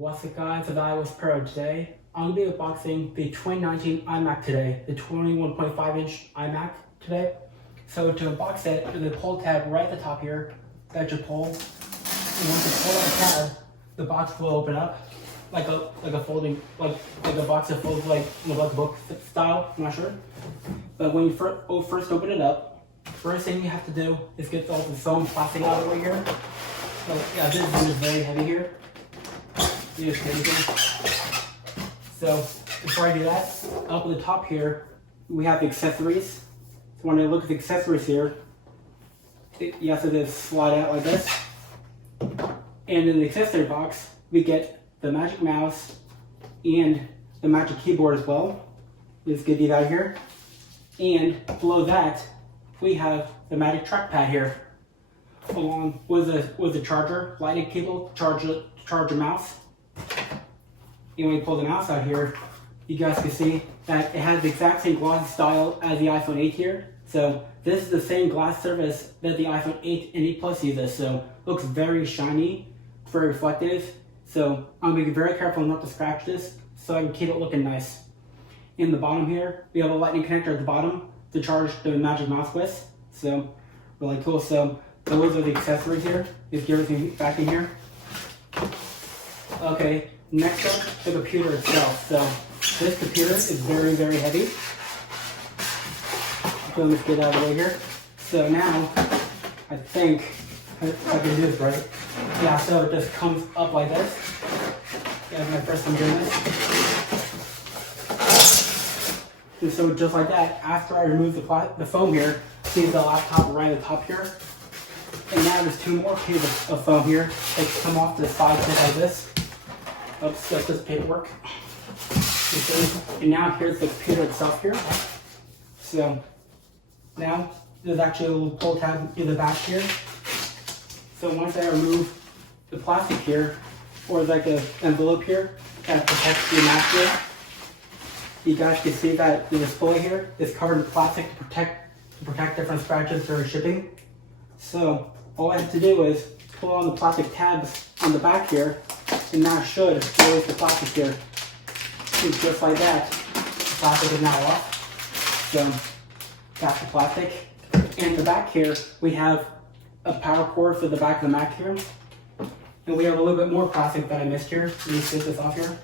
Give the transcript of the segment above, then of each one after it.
What's up guys, it's iOS Pro. Today, I'm going to be unboxing the 2019 iMac today, the 21.5 inch iMac today. So to unbox it, there's a pull tab right at the top here that you pull. And once you pull on the tab, the box will open up like a folding, like a box that folds like a book style, I'm not sure. But when you first open it up, first thing you have to do is get all the foam plastic out of the way here. So yeah, this is very heavy here. So before I do that, up at the top here, we have the accessories. So when I look at the accessories here, you have to just slide out like this. And in the accessory box, we get the Magic Mouse and the Magic Keyboard as well. Let's get these out here. And below that, we have the Magic Trackpad here, along with the charger, lightning cable, charge your mouse. And when you pull the mouse out here, you guys can see that it has the exact same glossy style as the iPhone 8 here. So this is the same glass surface that the iPhone 8 and 8 Plus uses. So it looks very shiny, very reflective. So I'm going to be very careful not to scratch this so I can keep it looking nice. In the bottom here, we have a lightning connector at the bottom to charge the Magic Mouse with. So really cool. So those are the accessories here. Just get everything back in here. Okay, next up, the computer itself. So this computer is very, very heavy. So let's get out of the way here. So now, I think, if I can do this right. Yeah, so it just comes up like this. Yeah, my first time doing this. And so just like that, after I remove the foam here, see the laptop right at the top here. And now there's two more pieces of foam here that come off the side like this. Oops, that's this paperwork. And now here's the computer itself here. So now there's actually a little pull tab in the back here. So once I remove the plastic here, or like an envelope here, that protects your Mac here, you guys can see that the display here is covered in plastic to protect different scratches during shipping. So all I have to do is pull on the plastic tabs on the back here, and that should release the plastic here. And just like that, the plastic is now off. So that's the plastic. And the back here, we have a power cord for the back of the Mac here. And we have a little bit more plastic that I missed here. Let me take this off here.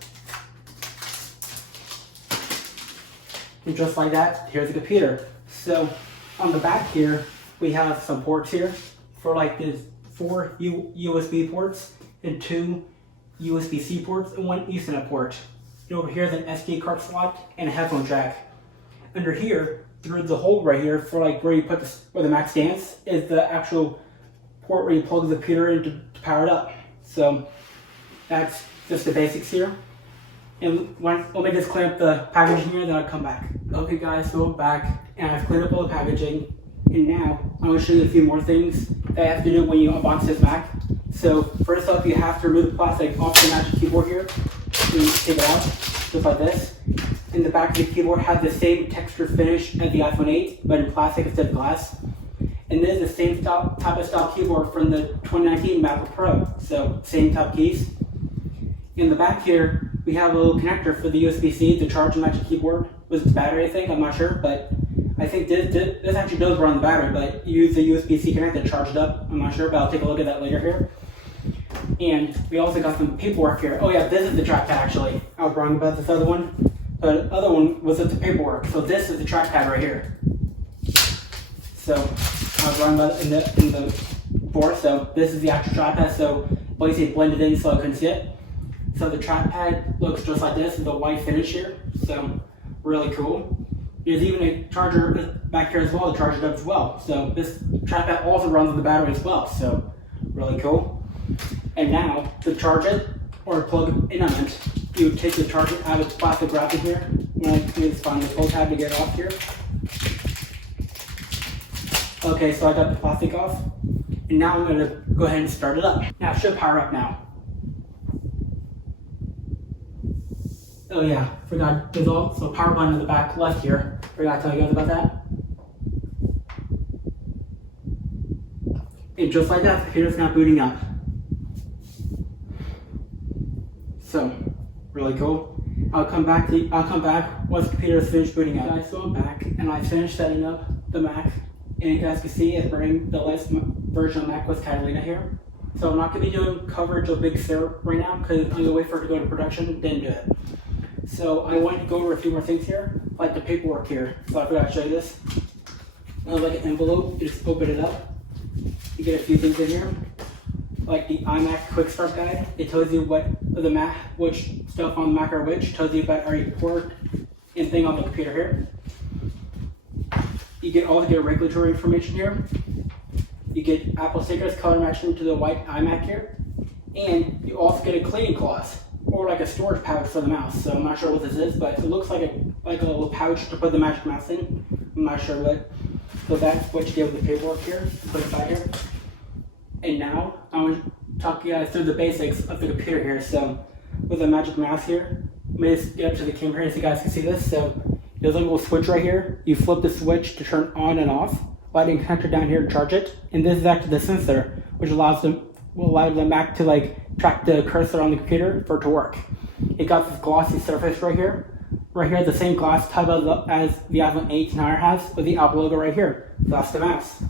And just like that, here's the computer. So on the back here, we have some ports here for like the 4 USB ports and 2 USB-C ports and 1 Ethernet port. And over here is an SD card slot and a headphone jack. Under here, through the hole right here for like where you put where the Mac stands, is the actual port where you plug the computer in to power it up. So that's just the basics here. And let me just clean up the packaging here, then I'll come back. Okay guys, so I'm back and I've cleaned up all the packaging. And now I'm going to show you a few more things that you have to do when you unbox this Mac. So first off, you have to remove the plastic off the Magic Keyboard here. You take it out, just like this. And the back of the keyboard has the same texture finish as the iPhone 8, but in plastic instead of glass. And this is the same type of style keyboard from the 2019 MacBook Pro. So same type keys. In the back here, we have a little connector for the USB-C to charge the Magic Keyboard with the battery, I think. I'm not sure, but I think this actually does run the battery, but you use the USB-C connector to charge it up. I'm not sure, but I'll take a look at that later here. And we also got some paperwork here. Oh yeah, this is the trackpad actually. I was wrong about this other one. But the other one was with the paperwork. So this is the trackpad right here. So I was wrong about in the board. So this is the actual trackpad. So basically blended in so I couldn't see it. So the trackpad looks just like this with a white finish here. So really cool. There's even a charger back here as well to charge it up as well. So this trackpad also runs on the battery as well. So really cool. And now to charge it or plug in on it, you take the charger out of the plastic wrapping here. And just find the pull tab to get it off here. Okay, so I got the plastic off. And now I'm going to go ahead and start it up. Now it should power up now. Oh yeah, forgot, there's also a power button in the back left here. Forgot to tell you guys about that. And just like that, the computer's now booting up. So really cool. I'll come back once the computer is finished booting up. Guys, so I'm back and I finished setting up the Mac, and you guys can see it's running the latest version of Mac with Catalina here. So I'm not going to be doing coverage of Big Sur right now because I'm going to wait for it to go to production, then do it. So I wanted to go over a few more things here, like the paperwork here. So I forgot to show you this. Like an envelope, you just open it up. You get a few things in here, like the iMac Quick Start Guide. It tells you what the Mac, which stuff on the Mac are which. Tells you about every port and thing on the computer here. You get all your regulatory information here. You get Apple stickers color matching to the white iMac here, and you also get a cleaning cloth or like a storage pouch for the mouse. So I'm not sure what this is, but it looks like a little pouch to put the Magic Mouse in. I'm not sure what. So that's what you get with the paperwork here. Put it back here. And now I want to talk you guys through the basics of the computer here. So with the Magic Mouse here, let me just get up to the camera here so you guys can see this. So there's a little switch right here. You flip the switch to turn on and off. Lightning connector down here to charge it. And this is actually the sensor, which will allow the Mac to like track the cursor on the computer for it to work. It got this glossy surface right here. Right here, the same glass type as the iPhone 18R has, with the Apple logo right here. That's the mouse.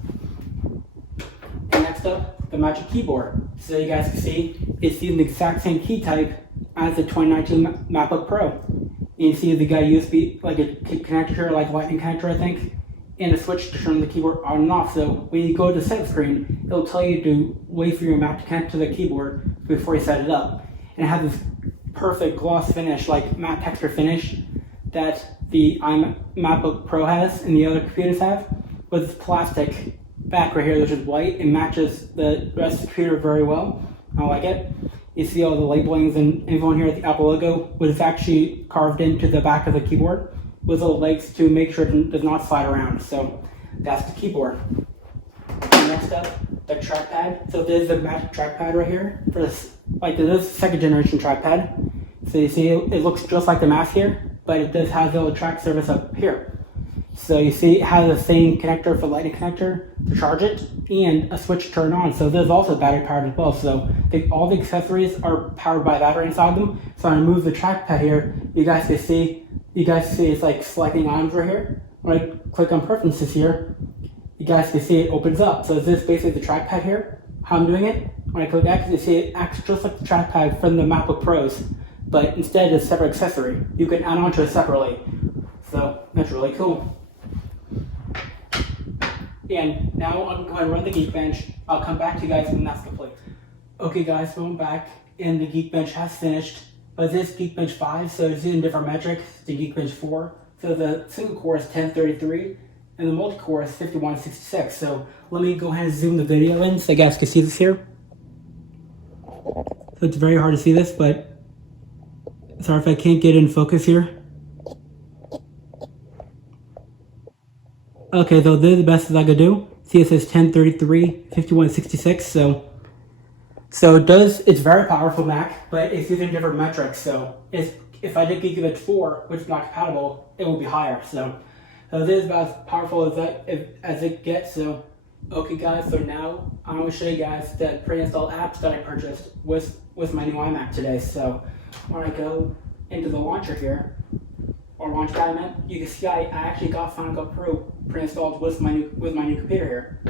And next up, the Magic Keyboard. So you guys can see, it's using the exact same key type as the 2019 MacBook Pro. And you see the guy USB, like a connector here, like lightning connector I think, and a switch to turn the keyboard on and off. So when you go to the setup screen, it'll tell you to wait for your Mac to connect to the keyboard before you set it up. And it has this perfect gloss finish, like matte texture finish, that the MacBook Pro has and the other computers have, with this plastic back right here, which is white and matches the rest of the computer very well. I like it. You see all the labelings and info here at the Apple logo, which is actually carved into the back of the keyboard with little legs to make sure it does not slide around. So that's the keyboard. And next up, the trackpad. So this is the Magic trackpad right here. For this, like this is second generation trackpad. So you see it looks just like the mouse here, but it does have the little track surface up here. So you see it has the same connector for lightning connector to charge it and a switch to turn on. So there's also battery powered as well. So all the accessories are powered by battery inside them. So I'm gonna move the trackpad here. You guys can see it's like selecting items right here. When I click on preferences here, you guys can see it opens up. So this is basically the trackpad here, how I'm doing it. When I click X, you see it acts just like the trackpad from the MacBook Pros, but instead it's a separate accessory. You can add on to it separately. So that's really cool. And now I'm going to run the Geekbench. I'll come back to you guys when that's complete. Okay guys, so I'm back and the Geekbench has finished. But this is Geekbench 5, so it's using different metrics than Geekbench 4. So the single core is 1033 and the multi-core is 5166. So let me go ahead and zoom the video in so you guys can see this here. So it's very hard to see this, but sorry if I can't get in focus here. Okay, so this is the best as I could do. See, it says 1033, 5166. So it's very powerful Mac, but it's using different metrics. So if I did Geekbench 4, which is not compatible, it will be higher. So this is about as powerful as it gets. So okay guys, so now I'm going to show you guys the pre-installed apps that I purchased with my new iMac today. So when I go into the launcher here, or Launchpad, you can see I actually got Final Cut Pro pre-installed with my new computer here.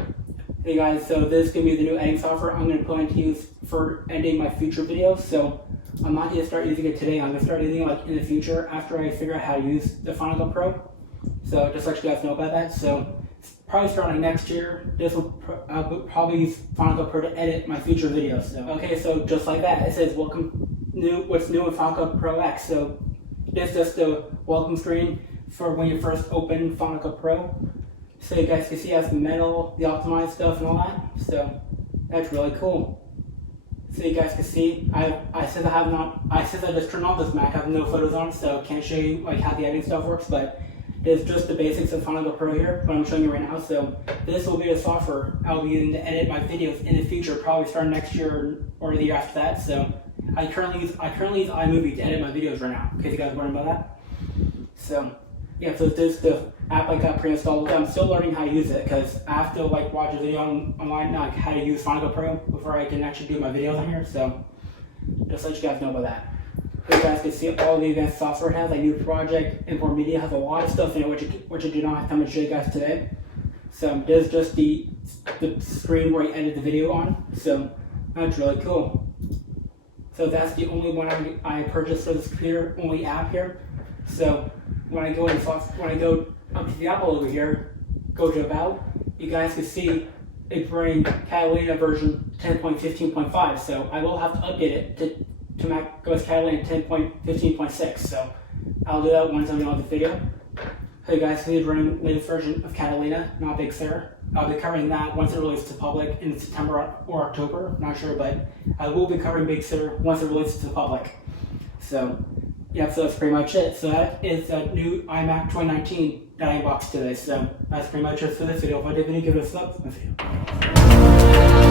Hey guys, so this is gonna be the new editing software I'm gonna plan to use for editing my future videos. So I'm not gonna start using it today. I'm gonna start using it like in the future after I figure out how to use the Final Cut Pro. So just let you guys know about that. So probably starting next year, I'll probably use Final Cut Pro to edit my future videos. So okay, so just like that, it says what's new in Final Cut Pro X. So this is just the welcome screen for when you first open Final Cut Pro. So you guys can see it has the metal, the optimized stuff and all that. So that's really cool. So you guys can see, since I just turned on this Mac, I have no photos on it, so can't show you like how the editing stuff works, but it's just the basics of Final Cut Pro here, what I'm showing you right now. So this will be the software I'll be using to edit my videos in the future, probably starting next year or the year after that. So I currently use iMovie to edit my videos right now, in case you guys are wondering about that. So yeah, so this is the app I got pre-installed. I'm still learning how to use it because I have to like watch a video online like how to use Final Cut Pro before I can actually do my videos on here. So just let you guys know about that. You guys can see all the advanced software it has, like new project, import media, has a lot of stuff in it, which I do not have time to show you guys today. So this is just the screen where I edit the video on. So that's really cool. So that's the only one I purchased for this computer, only app here. So when I go up to the Apple over here, go to About, you guys can see it bring Catalina version 10.15.5. So I will have to update it to Mac OS Catalina 10.15.6. So I'll do that once I'm done with the video. So you guys can see the running latest version of Catalina, not Big Sur. I'll be covering that once it releases to public in September or October, not sure, but I will be covering Big Sur once it releases to the public. So, yeah, so that's pretty much it. So that is a new iMac 2019 that I unboxed today. So that's pretty much it for this video. If I did video, give it a thumbs up.